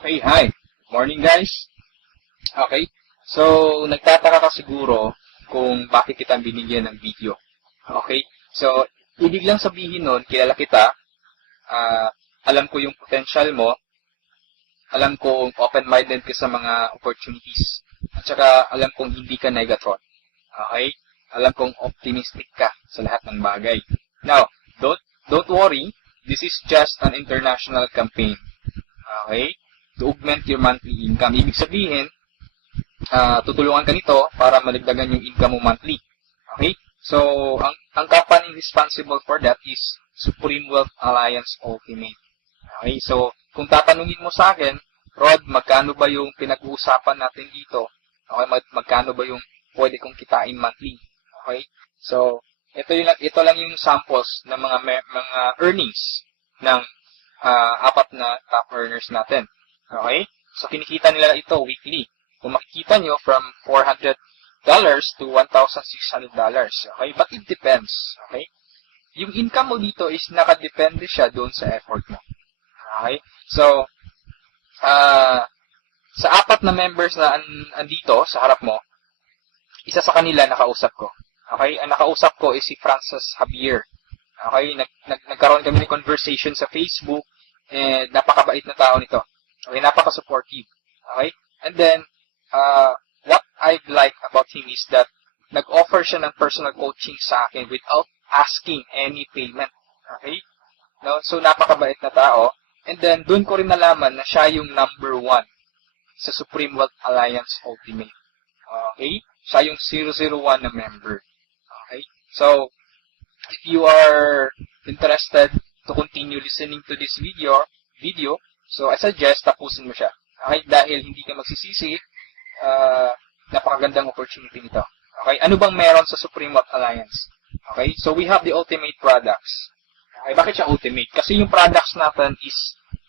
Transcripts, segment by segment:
Okay, hi. Morning guys. Okay. So, nagtataka ka siguro kung bakit kita binigyan ng video. Okay. So, ibig lang sabihin nun, kilala kita, alam ko yung potential mo, alam kong open-minded ka sa mga opportunities, at saka alam kong hindi ka negatron. Okay. Alam kong optimistic ka sa lahat ng bagay. Now, don't worry, this is just an international campaign. Okay? To augment your monthly income. Ibig sabihin, tutulungan ka nito para malagdagan yung income mo monthly. Okay? So, ang company responsible for that is Supreme Wealth Alliance Ultimate. Okay? So, kung tatanungin mo sa akin, Rod, magkano ba yung pinag-uusapan natin dito? Okay? Magkano ba yung pwede kong kitain monthly? Okay? So, ito lang yung samples ng mga earnings ng apat na top earners natin. Okay? So, kinikita nila ito weekly. Kung makikita nyo, from $400 to $1,600. Okay? But it depends. Okay? Yung income mo dito is nakadepende siya doon sa effort mo. Okay? So, sa apat na members na andito sa harap mo, isa sa kanila nakausap ko. Okay? Ang nakausap ko is si Francis Javier. Okay? Nagkaroon kami ng conversation sa Facebook, and napakabait na tao nito. Okay? Napaka-supportive. Okay? And then, what I like about him is that nag-offer siya ng personal coaching sa akin without asking any payment. Okay? No? So, napakabait na tao. And then, doon ko rin nalaman na siya yung number 1 sa Supreme Wealth Alliance Ultimate. Okay? Siya yung 001 na member. Okay? So, if you are interested to continue listening to this video, so I suggest tapusin mo siya. Okay? Dahil hindi ka magsisisi, napakagandang opportunity nito. Okay? Ano bang meron sa Supreme Wealth Alliance? Okay? So, we have the ultimate products. Okay? Bakit siya ultimate? Kasi yung products natin is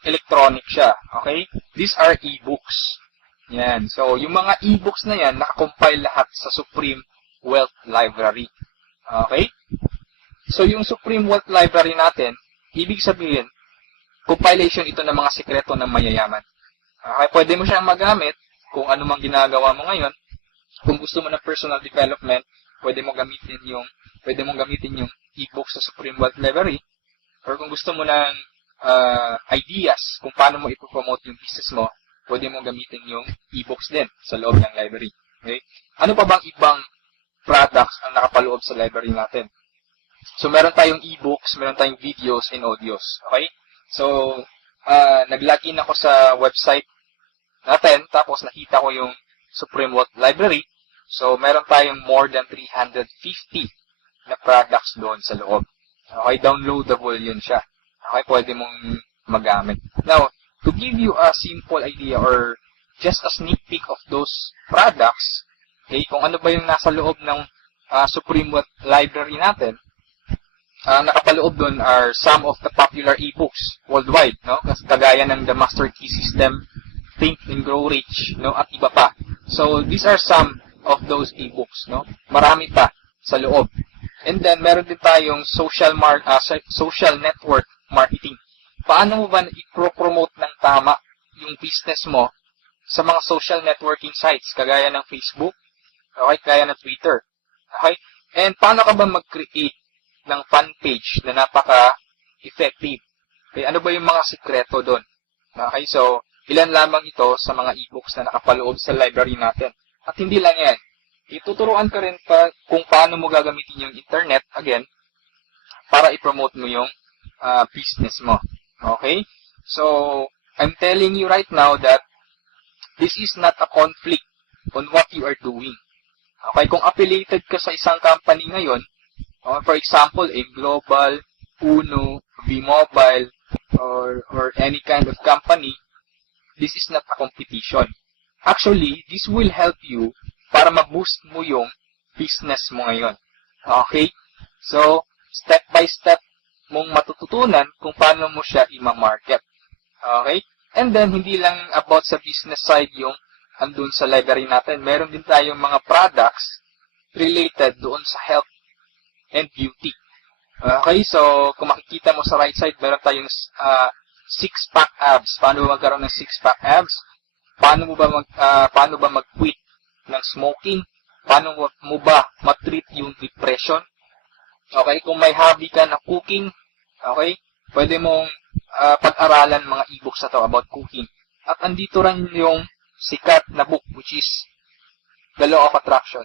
electronic siya. Okay? These are e-books. Yan. So, yung mga e-books na yan, nakakompile lahat sa Supreme Wealth Library. Okay? So, yung Supreme Wealth Library natin, ibig sabihin, compilation ito ng mga sikreto ng mayayaman. Okay? Pwede mo siyang magamit kung ano mang ginagawa mo ngayon. Kung gusto mo ng personal development, pwede mong gamitin yung e-book sa Supreme Wealth Library. Or kung gusto mo ng ideas kung paano mo ipopromote yung business mo, pwede mong gamitin yung e-books din sa loob ng library. Okay? Ano pa bang ibang products ang nakapaloob sa library natin? So, meron tayong e-books, meron tayong videos and audios. Okay? So, nag-login ako sa website natin, tapos nakita ko yung Supreme Wealth Library. So, meron tayong more than 350 na products doon sa loob. Okay? Downloadable yun siya. Okay? Pwede mong magamit. Now, to give you a simple idea or just a sneak peek of those products, okay, kung ano ba yung nasa loob ng Supreme Wealth Library natin, nakapaloob doon are some of the popular e-books worldwide, no? Kagaya ng The Master Key System, Think and Grow Rich, no? At iba pa. So, these are some of those e-books, no? Marami pa sa loob. And then, meron din tayong social network marketing. Paano mo ba i-promote ng tama yung business mo sa mga social networking sites, kagaya ng Facebook, okay, kagaya ng Twitter, okay? And paano ka ba mag-create ng fan page na napaka-effective? Okay, ano ba yung mga sikreto doon? Okay, so, ilan lamang ito sa mga e-books na nakapaloob sa library natin. At hindi lang yan. Ituturuan ka rin pa kung paano mo gagamitin yung internet, again, para i-promote mo yung business mo. Okay? So, I'm telling you right now that this is not a conflict on what you are doing. Okay? Kung affiliated ka sa isang company ngayon, for example, a Global, Uno, V-Mobile, or any kind of company, this is not a competition. Actually, this will help you para ma-boost mo yung business mo ngayon. Okay? So, step by step mong matututunan kung paano mo siya i-market. Okay? And then, hindi lang about sa business side yung andun sa library natin. Meron din tayong mga products related doon sa health and beauty. Okay? So, kung makikita mo sa right side, meron tayong six-pack abs. Paano ba magkaroon ng six-pack abs? Paano ba mag-quit ng smoking? Paano mo ba matreat yung depression? Okay, kung may hobby ka na cooking, okay, pwede mong pag-aralan mga e-books na to about cooking. At andito rin yung sikat na book which is The Law of Attraction.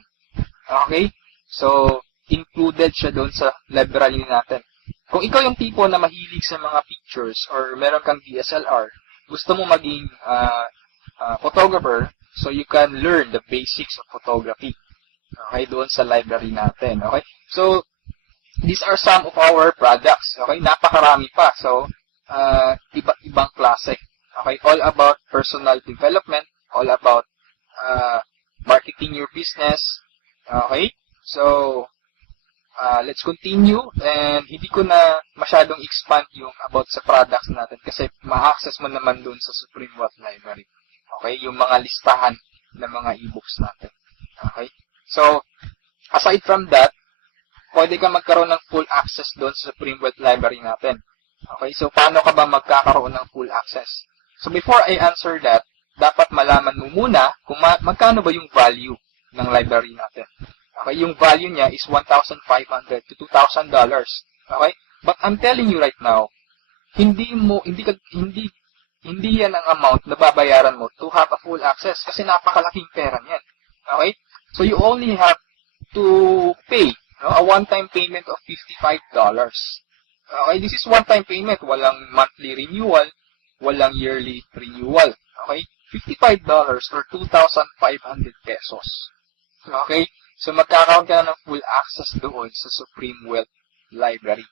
Okay? So, included siya doon sa library natin. Kung ikaw yung tipo na mahilig sa mga pictures or meron kang DSLR, gusto mo maging photographer, so you can learn the basics of photography. Okay? Doon sa library natin. Okay? So, these are some of our products. Okay? Napakarami pa. So, iba't ibang klase. Okay? All about personal development, all about marketing your business. Okay? So, let's continue. And hindi ko na masyadong expand yung about sa products natin kasi ma-access mo naman dun sa Supreme Wealth Library. Okay? Yung mga listahan ng mga e-books natin. Okay? So, aside from that, pwede ka magkaroon ng full access dun sa Supreme Wealth Library natin. Okay? So, paano ka ba magkakaroon ng full access? So, before I answer that, dapat malaman mo muna kung magkano ba yung value ng library natin. Okay? Yung value niya is $1,500 to $2,000. Okay? But I'm telling you right now, hindi yan ang amount na babayaran mo to have a full access kasi napakalaking pera niyan. Okay? So, you only have to pay a one-time payment of $55. Okay? This is one-time payment. Walang monthly renewal. Walang yearly renewal. Okay? $55 or 2,500 pesos. Okay? So, magkakaroon ka na ng full access doon sa Supreme Wealth Library.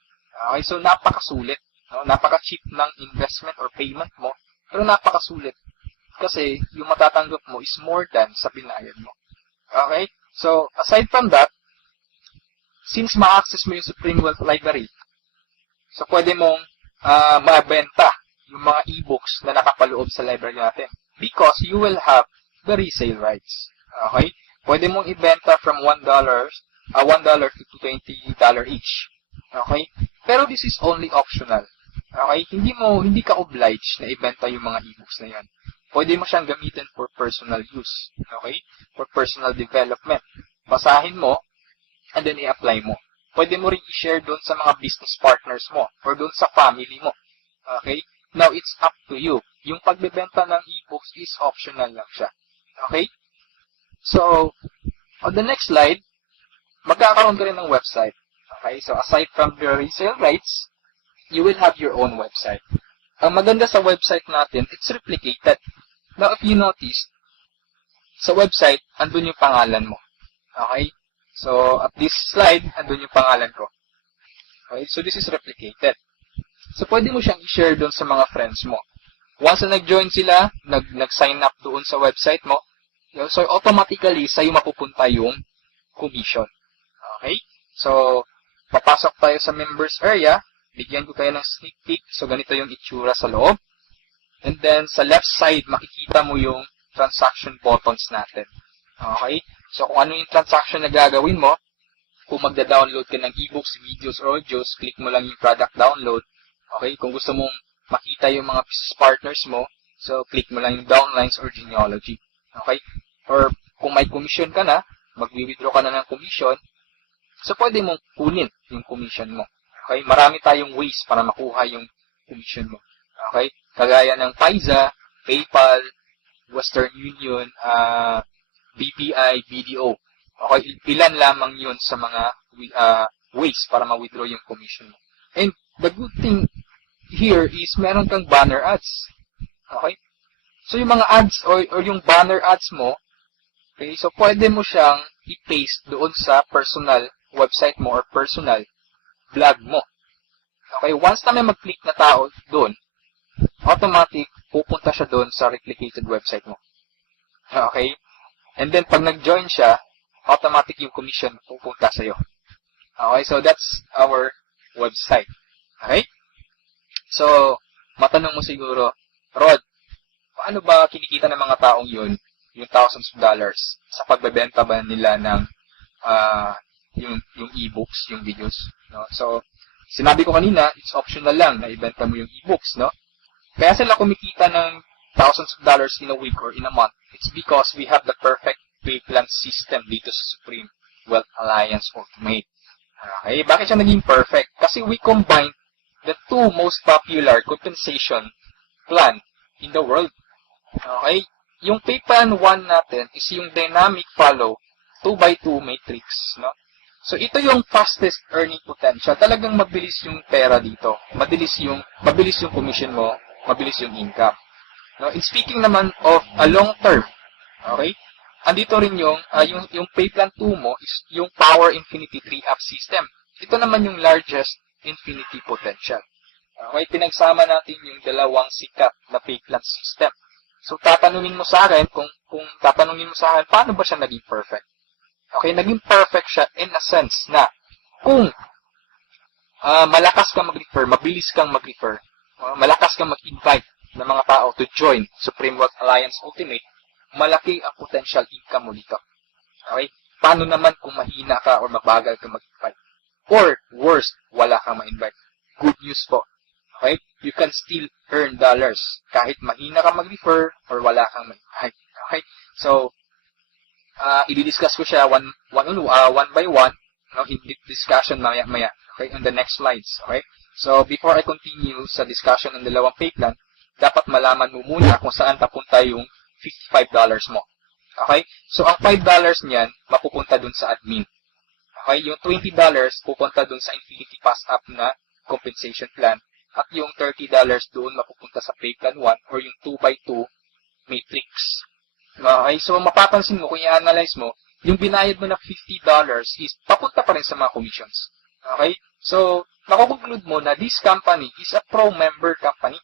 Okay? So, napakasulit. No? Napaka-cheap ng investment or payment mo. Pero napakasulit. Kasi, yung matatanggap mo is more than sa binayad mo. Okay? So, aside from that, since ma-access mo yung Supreme Wealth Library, so pwede mong mabenta yung mga e-books na nakapaloob sa library natin. Because you will have the resale rights. Okay? Pwede mong ibenta from $1 to $20 each. Okay? Pero this is only optional. Okay? Hindi ka obliged na ibenta yung mga e-books na yan. Pwede mo siyang gamitin for personal use. Okay? For personal development. Basahin mo, and then i-apply mo. Pwede mo rin i-share doon sa mga business partners mo or doon sa family mo. Okay? Now, it's up to you. Yung pagbebenta ng e-books is optional lang siya. Okay? So, on the next slide, magkakaroon ka rin ng website. Okay? So, aside from the resale rights, you will have your own website. Ang maganda sa website natin, it's replicated. Now, if you notice, sa website, andun yung pangalan mo. Okay? So, at this slide, andun yung pangalan ko. Okay? So, this is replicated. So, pwede mo siyang i-share doon sa mga friends mo. Once na nag-join sila, nag-sign up doon sa website mo, so, automatically, sa'yo mapupunta yung commission. Okay? So, papasok tayo sa members area. Bigyan ko kayo ng sneak peek. So, ganito yung itsura sa loob. And then, sa left side, makikita mo yung transaction buttons natin. Okay? So, kung ano yung transaction na gagawin mo, kung magda-download ka ng e-books, videos, or audios, click mo lang yung product download. Okay? Kung gusto mong makita yung mga business partners mo, so, click mo lang yung downlines or genealogy. Okay? Or, kung may commission ka na, mag-withdraw ka na ng commission, so, pwede mong kunin yung commission mo. Okay? Marami tayong ways para makuha yung commission mo. Okay? Kagaya ng Payza, PayPal, Western Union, BPI, BDO. Okay? Ilan lamang yun sa mga ways para ma-withdraw yung commission mo. And the good thing here is meron kang banner ads. Okay? So, yung mga ads or yung banner ads mo, okay, so pwede mo siyang i-paste doon sa personal website mo or personal blog mo. Okay? Once na may mag-click na tao doon, automatic, pupunta siya doon sa replicated website mo. Okay? And then, pag nag-join siya, automatic yung commission pupunta sa'yo. Okay? So, that's our website. Okay? So, matanong mo siguro, Rod, paano ba kinikita ng mga taong yun, yung thousands of dollars, sa pagbebenta ba nila ng yung e-books, yung videos? No? So, sinabi ko kanina, it's optional lang na ibenta mo yung e-books, no? Kaya sila kumikita ng thousands of dollars in a week or in a month. It's because we have the perfect pay plan system dito sa Supreme Wealth Alliance Ultimate. Okay, bakit siya naging perfect? Kasi we combined the two most popular compensation plan in the world. Okay, yung pay plan 1 natin is yung dynamic follow 2x2 matrix, no? So ito yung fastest earning potential. Talagang mabilis yung pera dito. Mabilis yung commission mo, mabilis yung income. No, in speaking naman of a long term, okay? Andito rin yung pay plan 2 mo is yung Power Infinity 3-up system. Ito naman yung largest infinity potential. Okay, pinagsama natin yung dalawang sikat na pay plan system. So tatanungin mo sa akin paano ba siya naging perfect? Okay, naging perfect siya in a sense na kung malakas kang mag-refer, mabilis kang mag-refer, malakas kang mag-invite ng mga tao to join Supreme Wealth Alliance Ultimate, malaki ang potential income mo dito. Okay? Paano naman kung mahina ka or mabagal ka mag-invite? Or, worst, wala kang ma-invite. Good news po. Okay? You can still earn dollars kahit mahina ka mag-refer or wala kang ma-invite. Okay? So, i-discuss ko siya one by one, no, in discussion maya-maya. Okay? On the next slides. Okay? So, before I continue sa discussion ng dalawang pay plan, dapat malaman mo muna kung saan papunta yung $55 mo. Okay? So, ang $5 niyan, mapupunta dun sa admin. Okay? Yung $20 pupunta dun sa Infinity Pass Up na compensation plan. At yung $30 doon mapupunta sa pay plan 1 or yung 2x2 matrix. Okay? So, mapapansin mo, kung i-analyze mo, yung binayad mo na $50 is papunta pa rin sa mga commissions. Okay? So, makukonclude mo na this company is a pro-member company.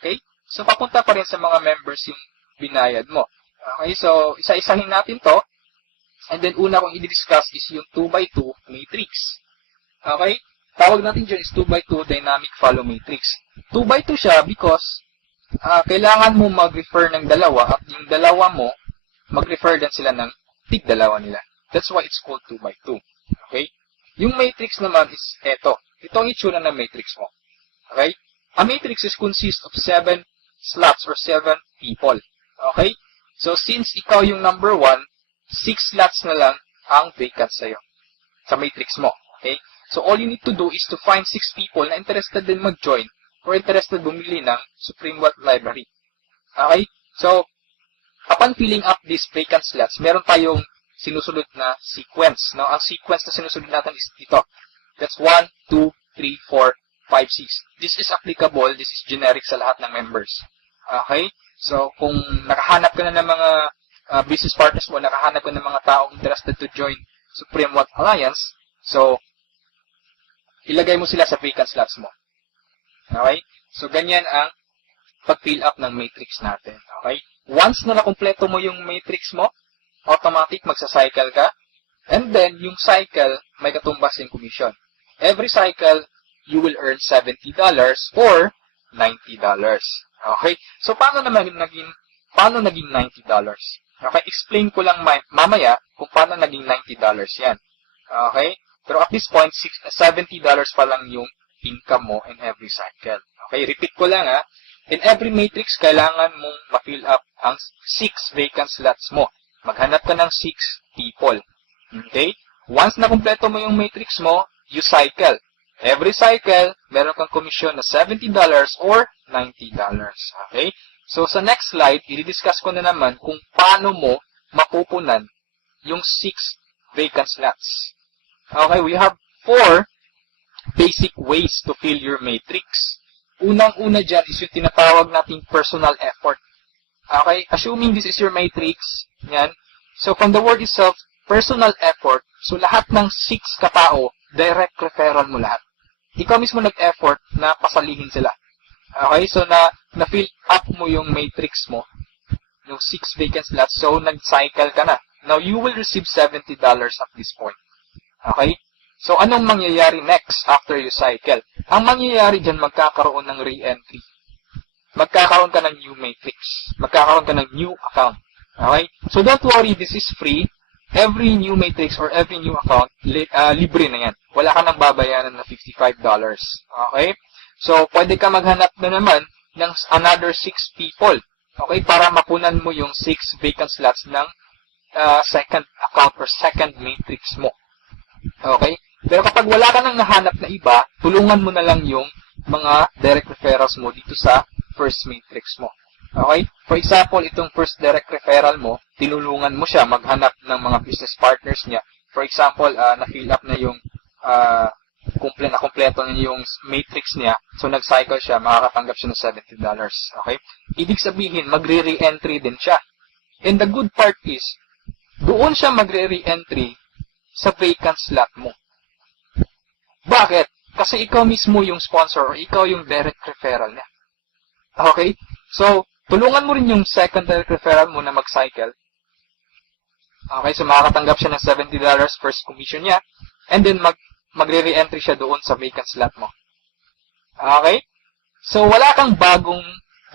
Okay? So, papunta pa rin sa mga members yung binayad mo. Okay? So, isa-isahin natin to. And then, una kong i-discuss is yung 2x2 matrix. Okay? Tawag natin dyan is 2x2 dynamic follow matrix. 2x2 siya because kailangan mo mag-refer ng dalawa at yung dalawa mo, mag-refer din sila ng tig-dalawa nila. That's why it's called 2x2. Okay? Yung matrix naman is eto. Ito ang itsura ng matrix mo. Okay? A matrix is consist of 7 slots or 7 people. Okay? So, since ikaw yung number 1, 6 slots na lang ang vacant sa'yo sa matrix mo. Okay? So, all you need to do is to find 6 people na interested din mag-join or interested bumili ng Supreme Wealth Library. Okay? So, upon filling up these vacant slots, meron tayong sinusunod na sequence. No? Ang sequence na sinusunod natin is dito. That's 1, 2, 3, 4, 5, 6. This is applicable, this is generic sa lahat ng members. Okay? So, kung nakahanap ka na ng mga business partners mo, nakahanap ka ng mga taong interested to join Supreme Wealth Alliance, so, ilagay mo sila sa vacant slots mo. Okay? So, ganyan ang pag-fill up ng matrix natin. Okay? Once na nakumpleto mo yung matrix mo, automatic magsa-cycle ka, and then, yung cycle, may katumbas yung commission. Every cycle, you will earn $70 or $90. Okay? So, paano naging $90? Okay? Explain ko lang mamaya kung paano naging $90 yan. Okay? Pero at this point, $70 pa lang yung income mo in every cycle. Okay? Repeat ko lang ha. In every matrix, kailangan mong ma-fill up ang 6 vacant slots mo. Maghanap ka ng 6 people. Okay? Once na kumpleto mo yung matrix mo, you cycle. Every cycle, meron kang commission na $70 or $90. Okay? So, sa next slide, i-discuss ko na naman kung paano mo mapupunan yung 6 vacant slots. Okay? We have 4 basic ways to fill your matrix. Unang-una dyan is yung tinatawag nating personal effort. Okay? Assuming this is your matrix, yan. So, from the word itself, personal effort, so lahat ng 6 katao, direct referral mo lahat. Ikaw mismo nag-effort na pasalihin sila. Okay? So, na-fill up mo yung matrix mo, yung 6 vacant slots, so nag-cycle ka na. Now, you will receive $70 at this point. Okay? So, anong mangyayari next after you cycle? Ang mangyayari dyan, magkakaroon ng re-entry. Magkakaroon ka ng new matrix. Magkakaroon ka ng new account. Okay? So, don't worry, this is free. Every new matrix or every new account, libre na yan. Wala ka nang babayaran na $55. Okay? So, pwede ka maghanap na naman ng another 6 people. Okay? Para mapunan mo yung 6 vacant slots ng second account or second matrix mo. Okay? Pero kapag wala ka nang nahanap na iba, tulungan mo na lang yung mga direct referrals mo dito sa first matrix mo. Okay? For example, itong first direct referral mo, tinulungan mo siya maghanap ng mga business partners niya. For example, na-fill up na yung kompleto na yung matrix niya. So, nag-cycle siya, makakatanggap siya ng $70. Okay? Ibig sabihin, magre-re-entry din siya. And the good part is, doon siya magre-re-entry sa vacant slot mo. Bakit? Kasi ikaw mismo yung sponsor or ikaw yung direct referral niya. Okay? So, tulungan mo rin yung second direct referral mo na mag-cycle. Okay? So, makakatanggap siya ng $70 first commission niya. And then, magre-re-entry siya doon sa vacant slot mo. Okay? So, wala kang bagong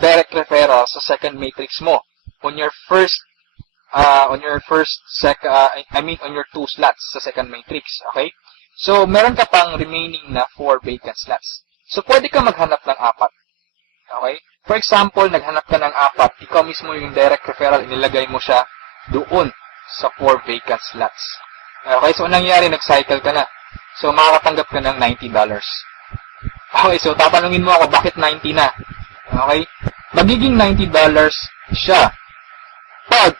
direct referral sa second matrix mo on your on your 2 slots sa second matrix. Okay? So, meron ka pang remaining na 4 vacant slots. So, pwede ka maghanap ng 4. Okay? For example, naghanap ka ng 4, ikaw mismo yung direct referral, inilagay mo siya doon sa 4 vacant slots. Okay? So, anong nangyari? Nag-cycle ka na. So, makakatanggap ka ng $90. Okay? So, tatanungin mo ako, bakit 90 na? Okay? Magiging $90 siya pag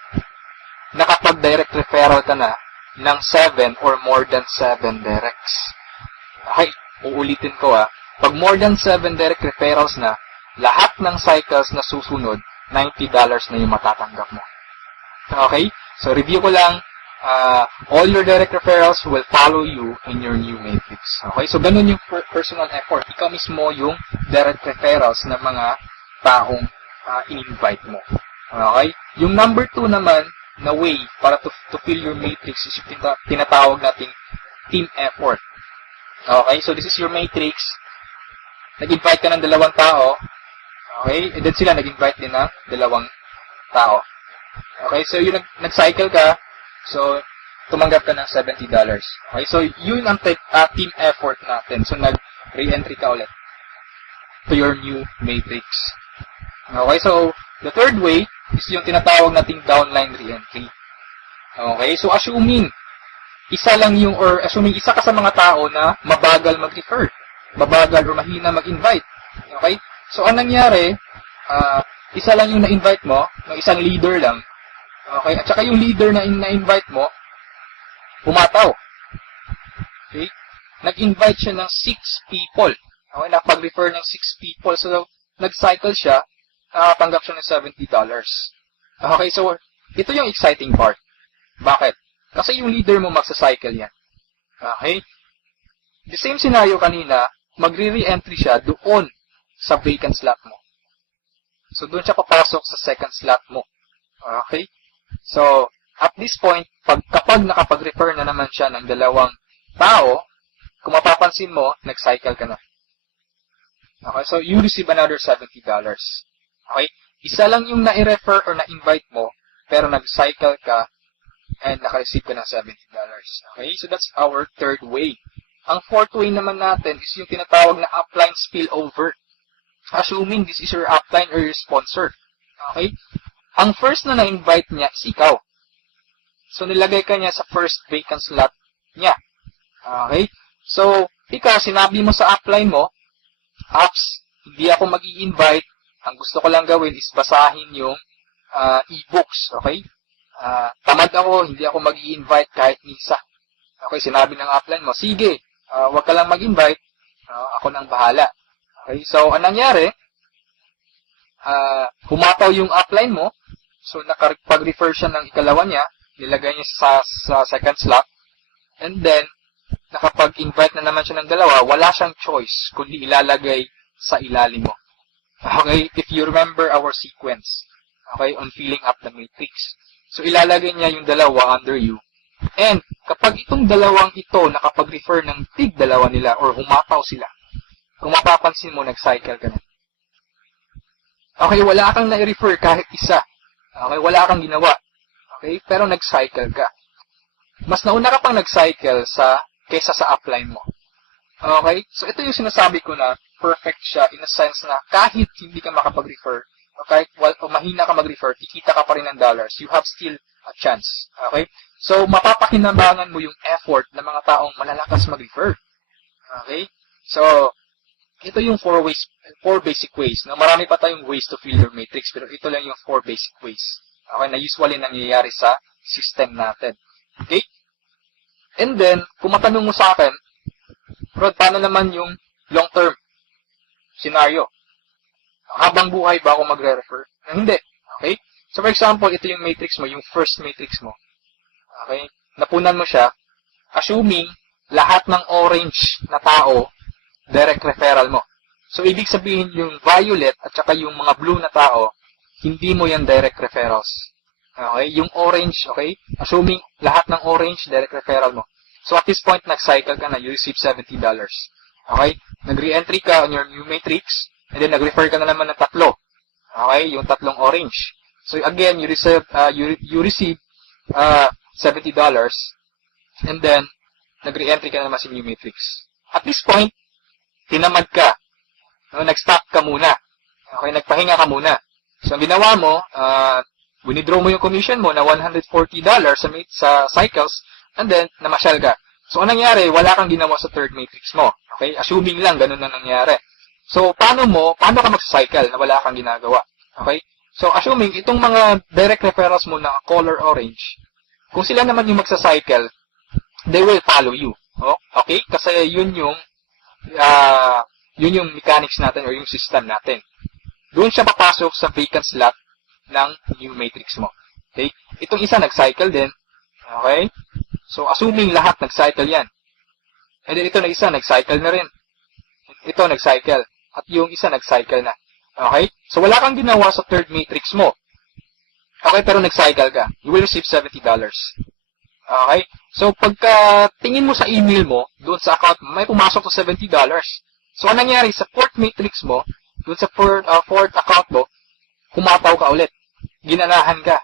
nakapag-direct referral ka na ng 7 or more than 7 directs. Okay, uulitin ko Pag more than 7 direct referrals na, lahat ng cycles na susunod, $90 na yung matatanggap mo. Okay? So, review ko lang, all your direct referrals will follow you in your new matrix. Okay? So, ganun yung personal effort. Ikaw mismo yung direct referrals ng mga taong in-invite mo. Okay? Yung number 2 naman, na way para to fill your matrix is yung tinatawag nating team effort. Okay? So, this is your matrix. Nag-invite ka ng 2 tao. Okay? And then sila nag-invite din ng 2 tao. Okay? So, yung nag-cycle ka. So, tumanggap ka ng $70. Okay? So, yun ang team effort natin. So, nag-re-entry ka ulit to your new matrix. Okay? So, the third way is yung tinatawag nating downline re-entry. Okay? So, assuming isa ka sa mga tao na mabagal mag-refer, mabagal o mahina mag-invite. Okay? So, anong nangyari, isa lang yung na-invite mo, ng isang leader lang. Okay? At saka yung leader na na-invite mo, pumataw. Okay? Nag-invite siya ng 6 people. Okay? Nakapag-refer ng 6 people. So, nag-cycle siya, nakatanggap siya ng $70. Okay, so, ito yung exciting part. Bakit? Kasi yung leader mo magsa-cycle yan. Okay? The same scenario kanina, magre-re-entry siya doon sa vacant slot mo. So, doon siya papasok sa second slot mo. Okay? So, at this point, kapag nakapag-refer na naman siya ng 2 tao, kung mapapansin mo, nag-cycle ka na. Okay, so you receive another $70. Okay? Isa lang yung na-refer or na-invite mo, pero nag-cycle ka and naka-receive ka ng $70. Okay? So that's our third way. Ang fourth way naman natin is yung tinatawag na upline spillover. Assuming this is your upline or your sponsor. Okay? Ang first na na-invite niya is ikaw. So nilagay ka niya sa first vacant slot niya. Okay? So, ikaw, sinabi mo sa upline mo, apps, hindi ako mag-i-invite. Ang gusto ko lang gawin is basahin yung e-books, okay? Tamad ako, hindi ako mag-i-invite kahit misa. Okay, sinabi ng upline mo, sige, wag ka lang mag-invite, ako nang bahala. Okay, so, anong nangyari? Humataw yung upline mo, so nakapag-refer siya ng ikalawa niya, nilagay niya sa second slot, and then, nakapag-invite na naman siya ng 2, wala siyang choice, kundi ilalagay sa ilalim mo. Okay, if you remember our sequence, okay, on filling up the matrix. So, ilalagay niya yung 2 under you. And, kapag itong 2 ito nakapag-refer ng tig 2 nila or humataw sila, kung mapapansin mo, nag-cycle ka na. Okay, wala kang na-refer kahit isa. Okay, wala kang ginawa. Okay, pero nag-cycle ka. Mas nauna ka pang nag-cycle kaysa sa upline mo. Okay, so ito yung sinasabi ko na perfect siya in a sense na kahit hindi ka makapag-refer, o kahit o mahina ka mag-refer, kikita ka pa rin ng dollars. You have still a chance. Okay? So, mapapakinabangan mo yung effort ng mga taong malalakas mag-refer. Okay? So, ito yung four basic ways. No? Marami pa tayong ways to fill your matrix, pero ito lang yung 4 basic ways. Okay? Na usually nangyayari sa system natin. Okay? And then, kung matanong mo sa akin, Rod, paano naman yung long-term scenario? Habang buhay ba ako magre-refer? Hindi. Okay? So, for example, ito yung matrix mo, yung first matrix mo. Okay? Napunan mo siya, assuming lahat ng orange na tao, direct referral mo. So, ibig sabihin yung violet at saka yung mga blue na tao, hindi mo yan direct referrals. Okay? Yung orange, okay? Assuming lahat ng orange, direct referral mo. So, at this point, nag-cycle ka na, you receive $70. Okay? Nag-re-entry ka on your new matrix, and then nag-refer ka na naman ng 3. Okay? Yung 3 orange. So, again, you receive $70, and then, nag-re-entry ka na naman sa new matrix. At this point, tinamad ka. No? Nag-stop ka muna. Okay? Nagpahinga ka muna. So, ang ginawa mo, winidraw mo yung commission mo na $140 sa cycles, and then, namasyal ka. So, anong nangyari? Wala kang ginawa sa third matrix mo. Okay? Assuming lang, ganun na nangyari. So, paano ka mag-cycle na wala kang ginagawa? Okay? So, assuming itong mga direct referrals mo na color orange, kung sila naman yung magsa-cycle, they will follow you. Oh, okay? Kasi yun yung mechanics natin or yung system natin. Doon siya papasok sa vacant slot ng new matrix mo. Okay? Itong isa nag-cycle din. Okay? So, assuming lahat nag-cycle yan. And then ito na isa, nag-cycle na rin. Ito, nag-cycle. At yung isa, nag-cycle na. Okay? So, wala kang ginawa sa third matrix mo. Okay? Pero nag-cycle ka. You will receive $70. Okay? So, pagka tingin mo sa email mo, doon sa account mo, may pumasok to $70. So, anong nangyari sa fourth matrix mo, doon sa fourth account mo, kumataw ka ulit. Ginanahan ka.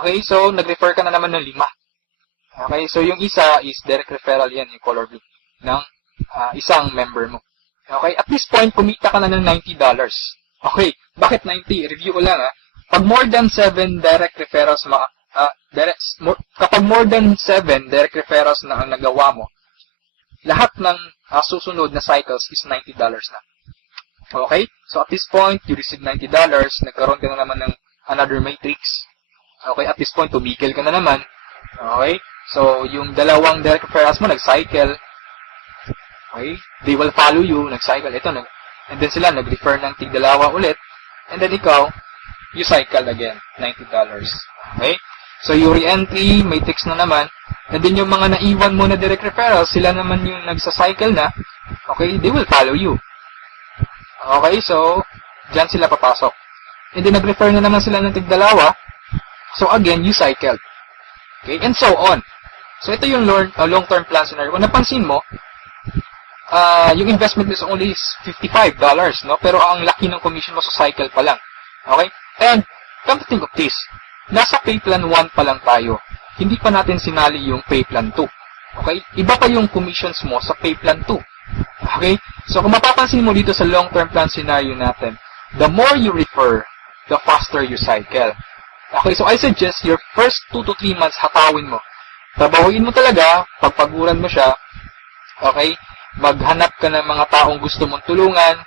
Okay? So, nag-refer ka na naman ng 5. Okay? So, yung isa is direct referral yan, yung color blue, ng isang member mo. Okay? At this point, kumita ka na ng $90. Okay? Bakit 90? Review ko lang, Pag more than 7 direct referrals, kapag more than 7 direct referrals na ang nagawa mo, lahat ng susunod na cycles is $90 na. Okay? So, at this point, you receive $90. Nagkaroon ka na naman ng another matrix. Okay? At this point, tumigil ka na naman. Okay? So, yung dalawang direct referrals mo, nag-cycle. Okay? They will follow you. Nag-cycle. Ito, and then sila, nag-refer ng tig-dalawa ulit. And then ikaw, you cycle again. $90. Okay? So, you re-entry, matrix na naman. And then yung mga naiwan mo na direct referrals, sila naman yung nagsa-cycle na. Okay? They will follow you. Okay? So, dyan sila papasok. And then, nag-refer na naman sila ng tig-dalawa. So, again, you cycle. Okay? And so on. So, ito yung long-term plan scenario. Kung napansin mo, yung investment is only $55, no? Pero ang laki ng commission mo sa cycle pa lang. Okay? And, come to think of this, nasa pay plan 1 pa lang tayo. Hindi pa natin sinali yung pay plan 2. Okay? Iba pa yung commissions mo sa pay plan 2. Okay? So, kung mapapansin mo dito sa long-term plan scenario natin, the more you refer, the faster you cycle. Okay? So, I suggest your first 2 to 3 months hatawin mo. Trabahuin mo talaga, pagpaguran mo siya, okay? Maghanap ka ng mga taong gusto mong tulungan,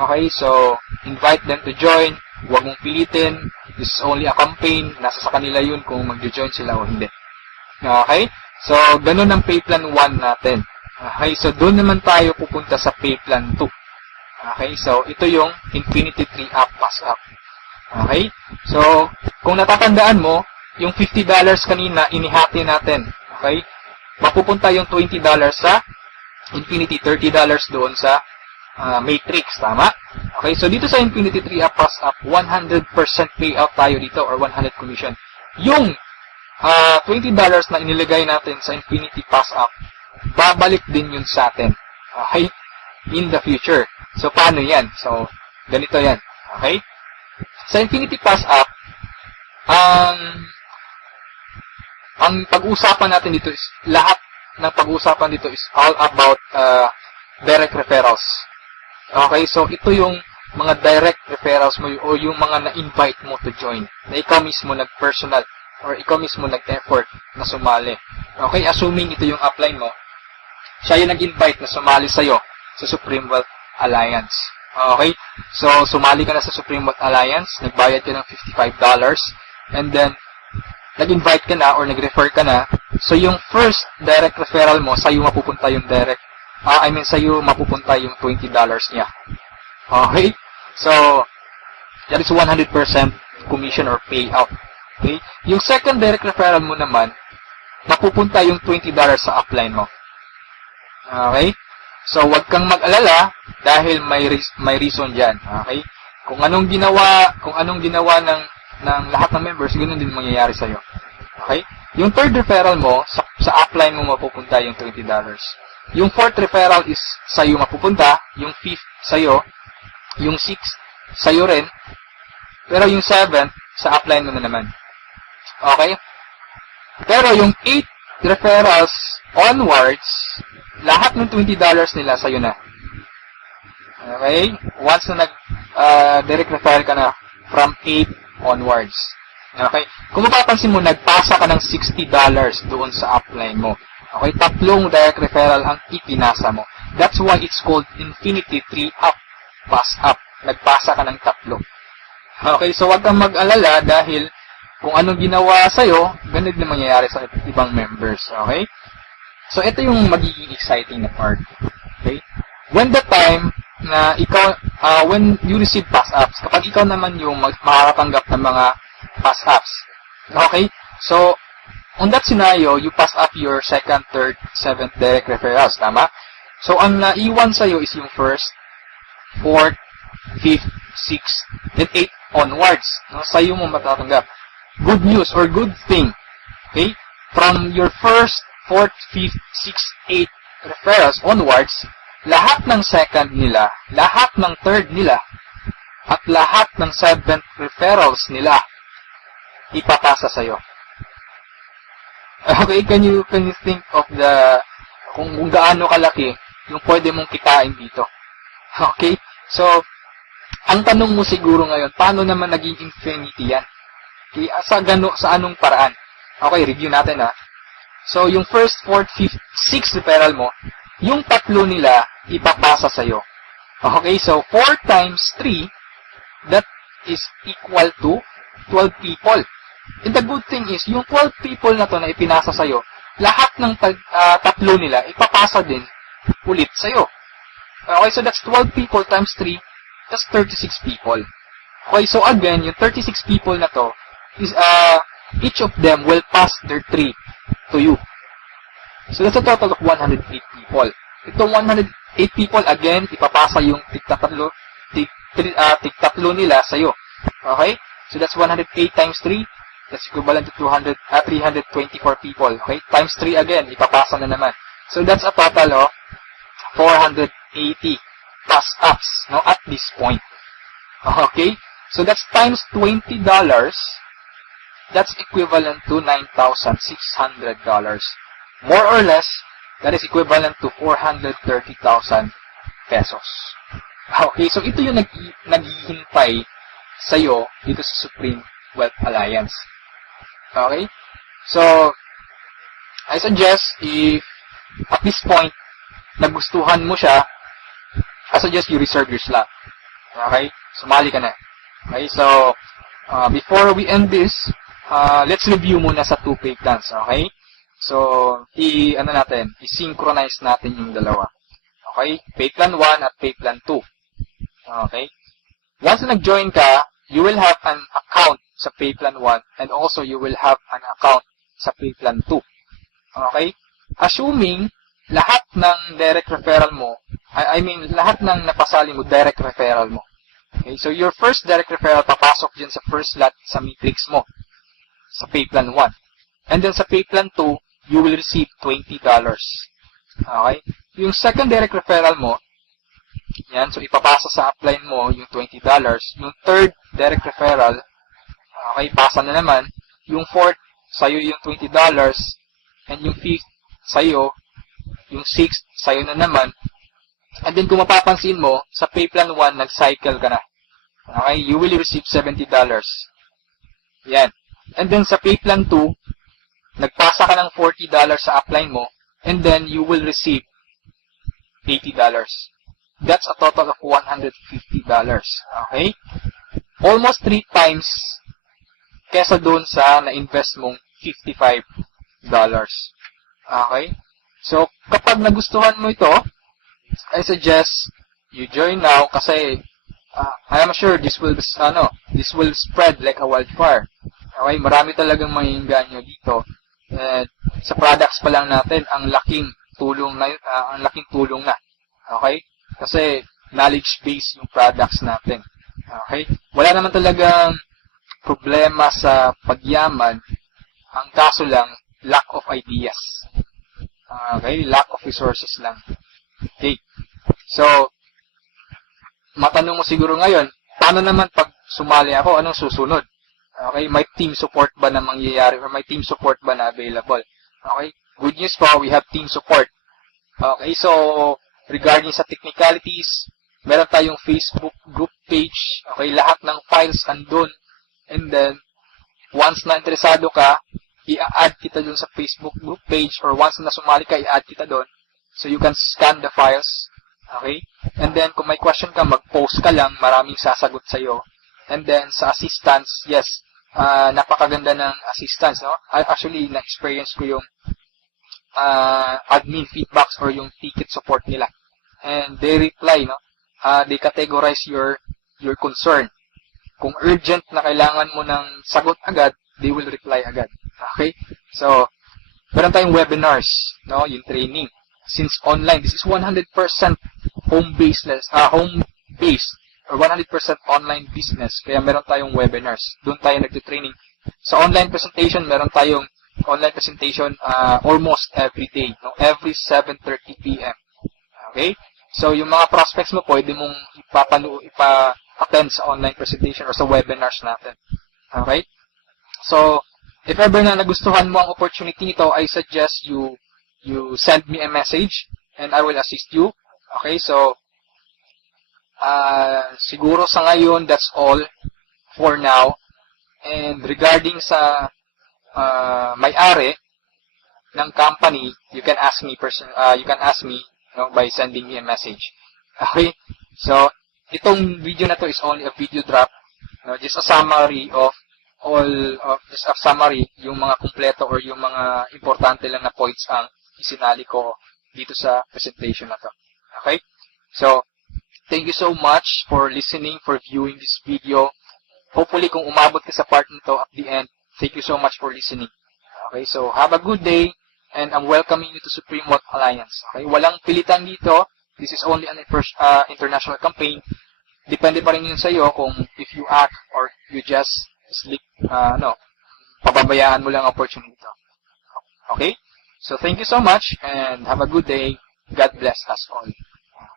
okay? So, invite them to join, huwag mong pilitin, this is only a campaign, nasa sa kanila yun kung mag-join sila o hindi. Okay? So, ganun ang pay plan 1 natin. Okay? So, doon naman tayo pupunta sa pay plan 2. Okay? So, ito yung Infinity 3 Up, Pass Up. Okay? So, kung natatandaan mo, yung $50 kanina, inihati natin. Okay? Mapupunta yung $20 sa Infinity, $30 doon sa matrix. Tama? Okay? So, dito sa Infinity 3 Up, Pass Up, 100% payout tayo dito or 100 commission. Yung $20 na inilagay natin sa Infinity Pass Up, babalik din yun sa atin. Okay? In the future. So, paano yan? So, ganito yan. Okay? Sa Infinity Pass Up, ang pag-uusapan natin dito is, lahat ng pag-uusapan dito is all about direct referrals. Okay, so ito yung mga direct referrals mo o yung mga na-invite mo to join. Na ikaw mismo nag-personal or ikaw mismo nag-effort na sumali. Okay, assuming ito yung upline mo, siya yung nag-invite na sumali sa'yo sa Supreme Wealth Alliance. Okay, so sumali ka na sa Supreme Wealth Alliance, nagbayad ka ng $55, and then nag-invite ka na or nag-refer ka na, so yung first direct referral mo, sa'yo mapupunta yung sa'yo mapupunta yung $20 niya. Okay? So, that is 100% commission or payout. Okay? Yung second direct referral mo naman, mapupunta yung $20 sa upline mo. Okay? So, wag kang mag-alala dahil may reason diyan. Okay? Kung anong ginawa ng lahat ng members, ganoon din mangyayari sa iyo. Okay? Yung third referral mo, sa upline mo mapupunta yung $20. Yung fourth referral is sa iyo mapupunta, yung fifth sa iyo, yung sixth sa iyo rin, pero yung seventh sa upline mo na naman. Okay? Pero yung eighth referrals onwards, lahat ng $20 nila sa'yo na. Okay? Once na direct referral ka na from 8 onwards. Okay? Kung mapapansin mo, nagpasa ka ng $60 doon sa upline mo. Okay? Tatlong direct referral ang ipinasa mo. That's why it's called Infinity 3 Up. Pass up. Nagpasa ka ng tatlo. Okay? So, wag kang mag-alala dahil kung anong ginawa sa'yo, ganun din mangyayari sa ibang members. Okay? So, ito yung magiging exciting na part. Okay? When the time na ikaw, when you receive pass-ups, kapag ikaw naman yung makakatanggap ng mga pass-ups. Okay? So, on that scenario, you pass up your second, third, seventh direct referrals. Tama? So, ang naiwan sa'yo is yung first, fourth, fifth, sixth, then eighth onwards. No? Sa'yo mo matatanggap. Good news or good thing. Okay? From your first, 4th, 5th, 6th, 8th referrals onwards, lahat ng second nila, lahat ng third nila, at lahat ng 7th referrals nila, ipapasa sa'yo. Okay, can you think of kung gaano kalaki yung pwede mong kitain dito? Okay? So, ang tanong mo siguro ngayon, paano naman naging infinity yan? Okay, sa anong paraan? Okay, review natin ha. So, yung first, fourth, fifth, sixth referral mo, yung tatlo nila, ipapasa sa'yo. Okay, so 4 times 3, that is equal to 12 people. And the good thing is, yung 12 people na to na ipinasa sa'yo, lahat ng tatlo nila, ipapasa din ulit sa'yo. Okay, so that's 12 people times 3, that's 36 people. Okay, so again, yung 36 people na to, is each of them will pass their 3 to you. So that's a total of 108 people. Itong 108 people, again, ipapasa yung tigtatlo nila sa'yo. Okay? So that's 108 times 3. That's equivalent to 324 people. Okay? Times 3 again, ipapasa na naman. So that's a total of 480 pass-ups, no, at this point. Okay? So that's times $20. That's equivalent to $9,600. More or less, that is equivalent to 430,000 pesos. Okay, so ito yung naghihintay sa'yo dito sa Supreme Wealth Alliance. Okay? So, I suggest if at this point, nagustuhan mo siya, I suggest you reserve your slot. Okay? Sumali ka na. Okay, so, before we end this, let's review muna sa 2 pay plans, okay? So, i-synchronize natin yung dalawa. Okay? Pay plan 1 at pay plan 2. Okay? Once na nag-join ka, you will have an account sa pay plan 1 and also you will have an account sa pay plan 2. Okay? Assuming lahat ng direct referral mo, lahat ng napasali mo, direct referral mo. Okay? So, your first direct referral papasok dyan sa first slot sa matrix mo. Sa pay plan 1. And then sa pay plan 2, you will receive $20. Okay? Yung second direct referral mo, yan, so ipapasa sa upline mo yung $20. Yung third direct referral, okay, pasa na naman. Yung fourth, sa'yo yung $20. And yung fifth, sa'yo. Yung sixth, sa'yo na naman. And then kung mapapansin mo, sa pay plan 1, nag-cycle ka na. Okay? You will receive $70. Yan. And then sa pay plan 2, nagpasa ka ng $40 sa upline mo, and then you will receive $80. That's a total of $150. Okay? Almost 3 times kesa doon sa na-invest mong $55. Okay? So, kapag nagustuhan mo ito, I suggest you join now kasi I am sure this will spread like a wildfire. Okay? Marami talagang maiinganyo dito. And sa products pa lang natin, ang laking tulong na. Okay? Kasi knowledge base yung products natin. Okay? Wala naman talagang problema sa pagyaman. Ang kaso lang, lack of ideas. Okay? Lack of resources lang. Okay? So, matanong mo siguro ngayon, paano naman pag sumali ako, anong susunod? Okay? May team support ba na mangyayari or may team support ba na available? Okay? Good news po, we have team support. Okay? So, regarding sa technicalities, meron tayong Facebook group page. Okay? Lahat ng files andun. And then, once na interesado ka, i-add kita dun sa Facebook group page or once na sumali ka, i-add kita dun. So, you can scan the files. Okay? And then, kung may question ka, mag-post ka lang. Maraming sasagot sa'yo. And then, sa assistance, yes, napakaganda ng assistance. No? Actually, na-experience ko yung admin feedbacks or yung ticket support nila. And they reply, no? They categorize your concern. Kung urgent na kailangan mo ng sagot agad, they will reply agad. Okay? So, meron tayong webinars, no? Yung training. Since online, this is 100% home-based or 100% online business. Kaya meron tayong webinars. Doon tayo nagtitraining. Sa online presentation, meron tayong online presentation almost every day, no? Every 7:30 p.m. Okay? So, yung mga prospects mo, pwede mong ipa-attend sa online presentation or sa webinars natin. Okay? So, if ever na nagustuhan mo ang opportunity nito, I suggest you send me a message and I will assist you. Okay? So, siguro sa ngayon, that's all for now. And regarding sa may-ari ng company, you can ask me by sending me a message. Okay? So, itong video na to is only a video drop. No? Just a summary of yung mga kumpleto or yung mga importante lang na points ang isinali ko dito sa presentation na to. Okay? So, thank you so much for listening, for viewing this video. Hopefully, kung umabot ka sa part nito at the end, thank you so much for listening. Okay? So, have a good day. And I'm welcoming you to Supreme Wealth Alliance. Okay? Walang pilitan dito. This is only an international campaign. Depende pa rin yun sa iyo kung if you act or you just pababayaan mo lang ang opportunity to. Okay? So, thank you so much and have a good day. God bless us all.